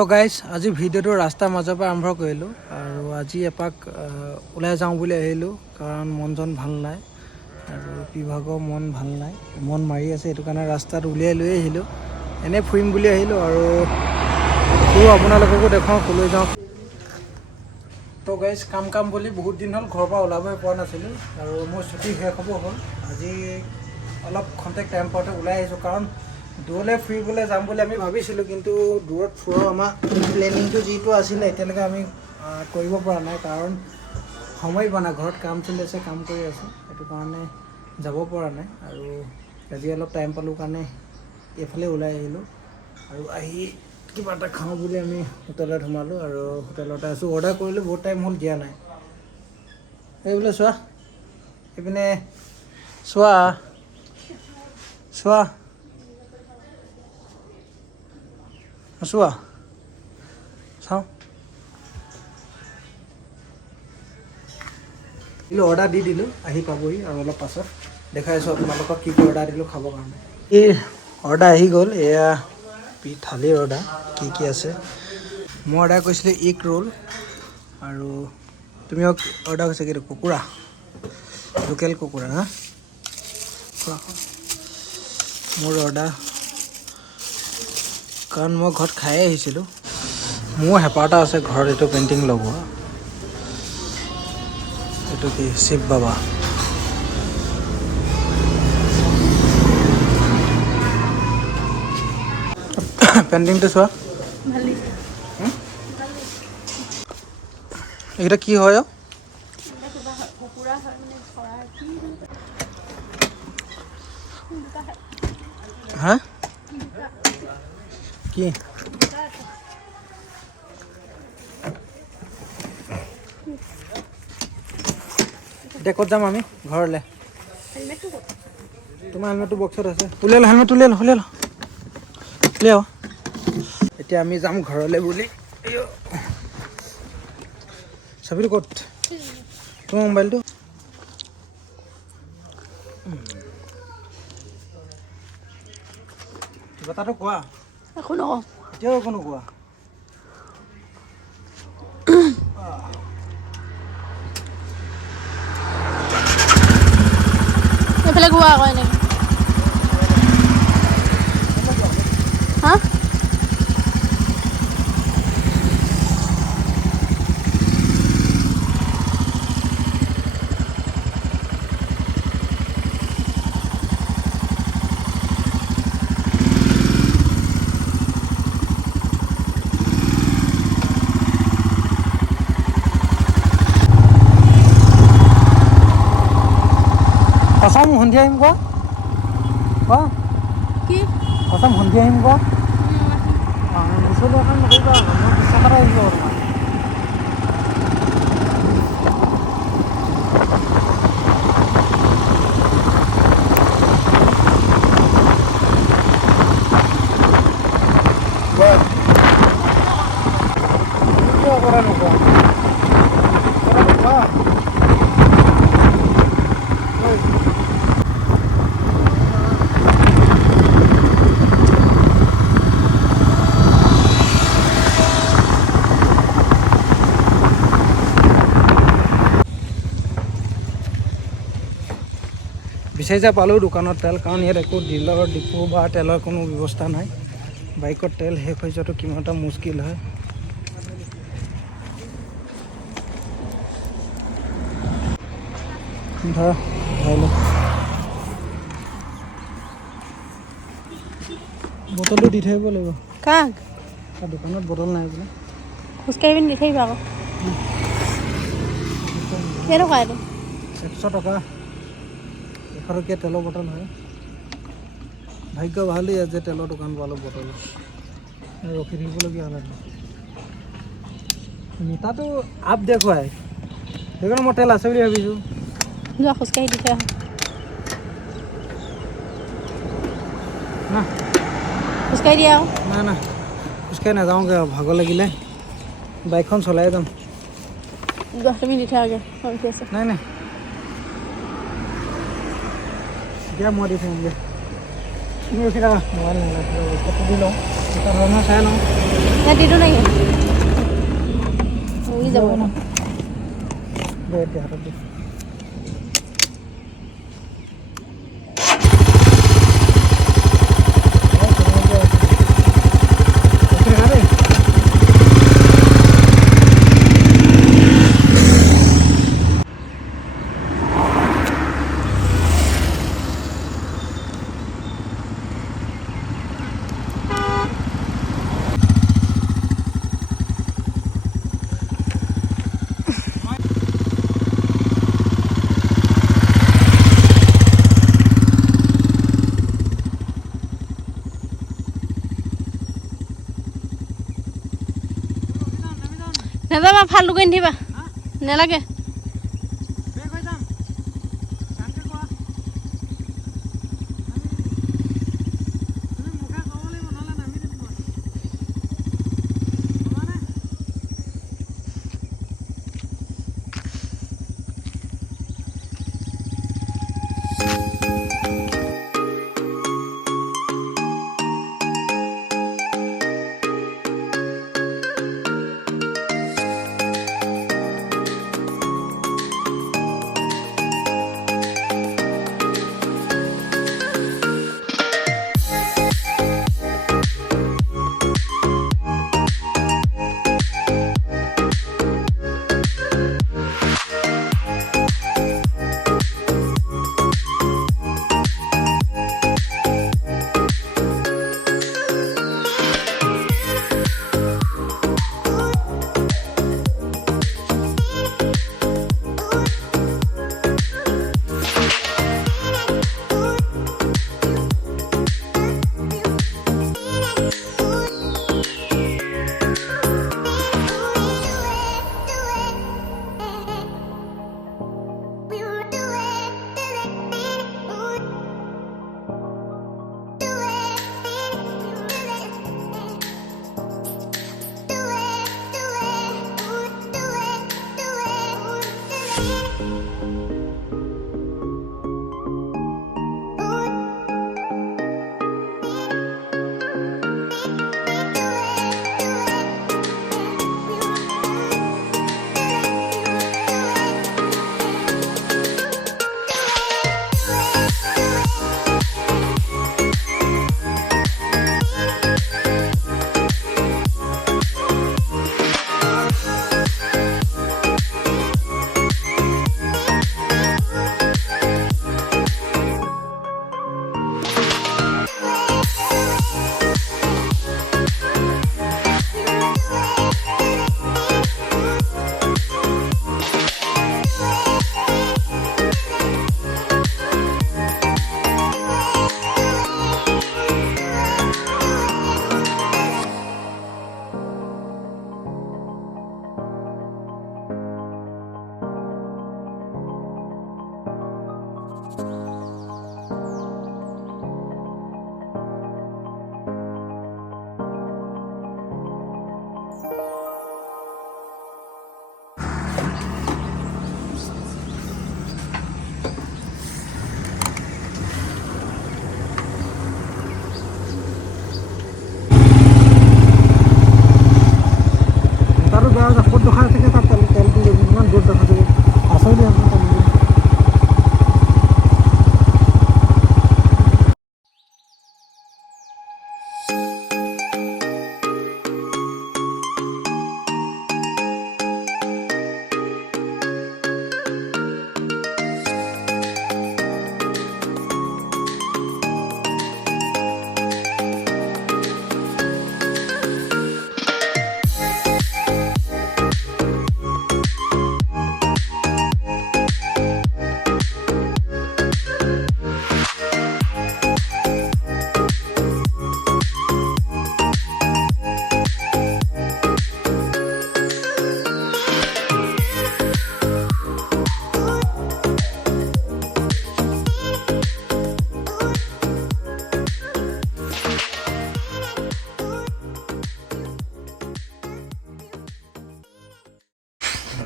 তো গাইজ আজি ভিডিঅ'টো ৰাস্তাৰ মাজৰ পৰা আৰম্ভ কৰিলোঁ আৰু আজি এপাক ওলাই যাওঁ বুলি আহিলোঁ কাৰণ মন জন ভাল নাই আৰু বিভাগৰ মন মাৰি আছে সেইটো কাৰণে ৰাস্তাত উলিয়াই লৈ আহিলোঁ এনেই ফুৰিম বুলি আহিলোঁ আৰু আপোনালোককো দেখাওঁ কলৈ যাওঁ। তো গাইজ কাম বুলি বহুত দিন হ'ল ঘৰৰ পৰা ওলাবই পৰা নাছিলোঁ আৰু মোৰ ছুটি শেষ হ'ব হ'ল। আজি অলপ খন্তেক টাইম পাওঁতে ওলাই আহিছোঁ কাৰণ দূৰলৈ ফুৰিবলৈ যাম বুলি আমি ভাবিছিলোঁ কিন্তু দূৰত ফুৰা আমাৰ প্লেনিংটো যিটো আছিলে এতিয়ালৈকে আমি কৰিব পৰা নাই কাৰণ সময় পোৱা নাই, ঘৰত কাম চলি আছে, কাম কৰি আছোঁ, সেইটো কাৰণে যাব পৰা নাই আৰু আজি অলপ টাইম পালোঁ কাৰণে এইফালে ওলাই আহিলোঁ আৰু আহি কিবা এটা খাওঁ বুলি আমি হোটেলত সোমালোঁ আৰু হোটেলতে আছোঁ। অৰ্ডাৰ কৰিলোঁ, বহুত টাইম হ'ল দিয়া নাই। এইবোলে চোৱা, এইপিনে চোৱা চোৱা চোৱা চাওঁ অৰ্ডাৰ দি দিলোঁ, আহি পাবহি আৰু অলপ পাছত দেখাই আছোঁ আপোনালোকক কি কি অৰ্ডাৰ দিলোঁ খাবৰ কাৰণে। এই অৰ্ডাৰ আহি গ'ল, এয়া থালিৰ অৰ্ডাৰ কি আছে। মই অৰ্ডাৰ কৰিছিলোঁ এগ ৰোল আৰু তুমি অৰ্ডাৰ কৰিছা কি কুকুৰা, লোকেল কুকুৰা। হা মোৰ অৰ্ডাৰ কাৰণ মই ঘৰত খায়ে আহিছিলোঁ, মোৰ হেঁপাহ এটা আছে ঘৰত এইটো পেইণ্টিং লগোৱা, এইটো কি শিৱ বাবা। পেইণ্টিংটো চোৱা, এইকেইটা কি হয়? হা কি এতিয়া ক'ত যাম আমি? ঘৰলৈ। তোমাৰ হেলমেটটো বক্সত আছে, উলিয়ালো হেলমেটটো, উলিয়ালো। এতিয়া আমি যাম ঘৰলৈ বুলি। চাবিটো ক'ত? তোমাৰ মোবাইলটো কথাটো কোৱা। একো নকওঁ, এতিয়াও একো নোকোৱা। এইফালে ঘূৰা আকৌ এনেকৈ। হা অসম সন্ধিয়া আহিম কোৱা, কি অসম সন্ধিয়া আহিম কোৱা। ওচৰলৈ এখন নকৰিবা, মই বিশ্বাস এটা আহিব তোমাৰ। বিচাৰি যা পালোঁ দোকানত তেল, কাৰণ ইয়াত একো ডিলাৰ ডিপু বা তেলৰ কোনো ব্যৱস্থা নাই। বাইকত তেল শেষ হৈ যোৱাটো কিমান এটা মুস্কিল হয়। ধৰা বটলটো দি থৈ আহিব লাগিব। কাক? দোকানত বটল নাই বোলে। খোজকাঢ়ি পিনি দি থৈ আহিবা আকৌ। কেইটকা এইটো? 100 টকা। 100 টকীয়া তেলৰ বটল হয়। ভাগ্য ভালেই আছে যে তেলৰ দোকান পালোঁ, বটল ৰখি থাকিবলগীয়া হ'ল। মিটাৰটো আপ দেখুৱাই, সেইকাৰণে মই তেল আছে বুলি ভাবিছোঁ। যোৱা খোজকাঢ়ি দি থৈ আহা। না খোজকাঢ়ি দিয়া আৰু। না খোজকাঢ়ি নাযাওঁগৈ আৰু, ভাগৰ লাগিলে বাইকখন চলাই যাম। যোৱা তুমি দি থৈ আহাগৈ, মই উঠি আছোঁ। নাই দিয়া মই দি থৈ আহিমগৈ। তুমি ৰখি থাকা মোবাইল ফটো দি লওঁ এটা ধৰণৰ চাই লওঁ দিটো নাই উৰি যাব ন দে এতিয়া হাতত দি নাযাবা ফাল্টু কৰি নিদিবা নালাগে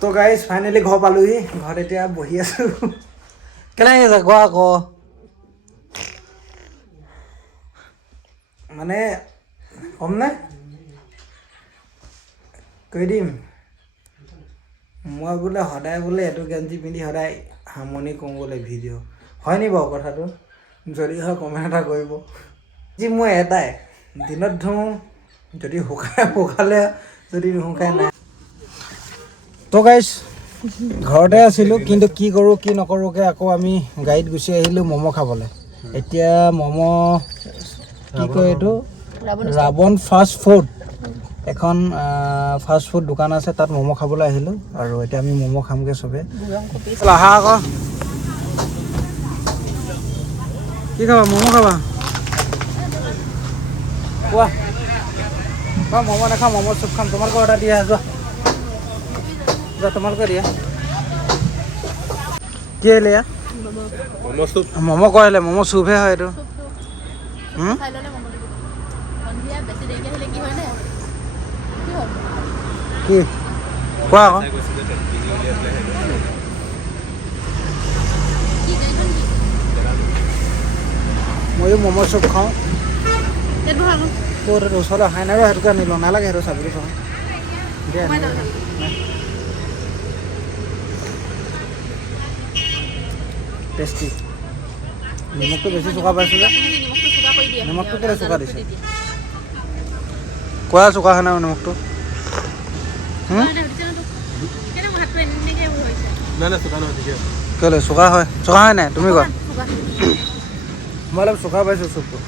তো গাইজ ফাইনেলি ঘৰ পালোহি ঘৰত এতিয়া বহি আছো কেনে আছে কোৱা আকৌ মানে হ'মনে কৈ দিম মই বোলে সদায় বোলে এইটো গেঞ্জি পিন্ধি সদায় হাৰমনি কৰোঁ বোলে ভিডিঅ' হয় নি বাৰু কথাটো যদি হয় কমেণ্ট এটা কৰিব যি মই এটাই দিনত ধুওঁ যদি শুকালে যদি নুশুকাই নাই তো গাইছ ঘৰতে আছিলোঁ কিন্তু কি কৰোঁ কি নকৰোঁকৈ আকৌ আমি গাড়ীত গুচি আহিলোঁ ম'ম' খাবলৈ এতিয়া ম'ম' কি কয় এইটো ৰাৱণ ফাষ্ট ফুড এখন ফাষ্ট ফুড দোকান আছে তাত ম'ম' খাবলৈ আহিলোঁ আৰু এতিয়া আমি ম'ম' খামগৈ চবে আহা আকৌ কি খাবা ম'ম' খাবা কোৱা কোৱা ম'ম' নাখাওঁ ম'ম' চুপ খাম তোমালোকে অৰ্ডাৰ দিয়া যোৱা যোৱা তোমালোকে দিয়া কি আহিলে ইয়াত ম'ম' কৰিলে ম'ম' চুপহে হয় এইটো কি কোৱা আকৌ ময়ো ম'ম' চুপ খাওঁ ক'ত ওচৰলৈ অহাই নাই সেইটোকে আনিলোঁ নালাগে সেইটো চাবিটো খাওঁ দিয়া টেষ্টি নিমখটো বেছি চোকা পাইছোঁ যে নিমখটো কেলৈ চোকা দিছে কোৱা চোকা হয় নাই নিমখটো কেলৈ চোকা হয় নাই তুমি কোৱা মই অলপ চোকা পাইছোঁ চুপটো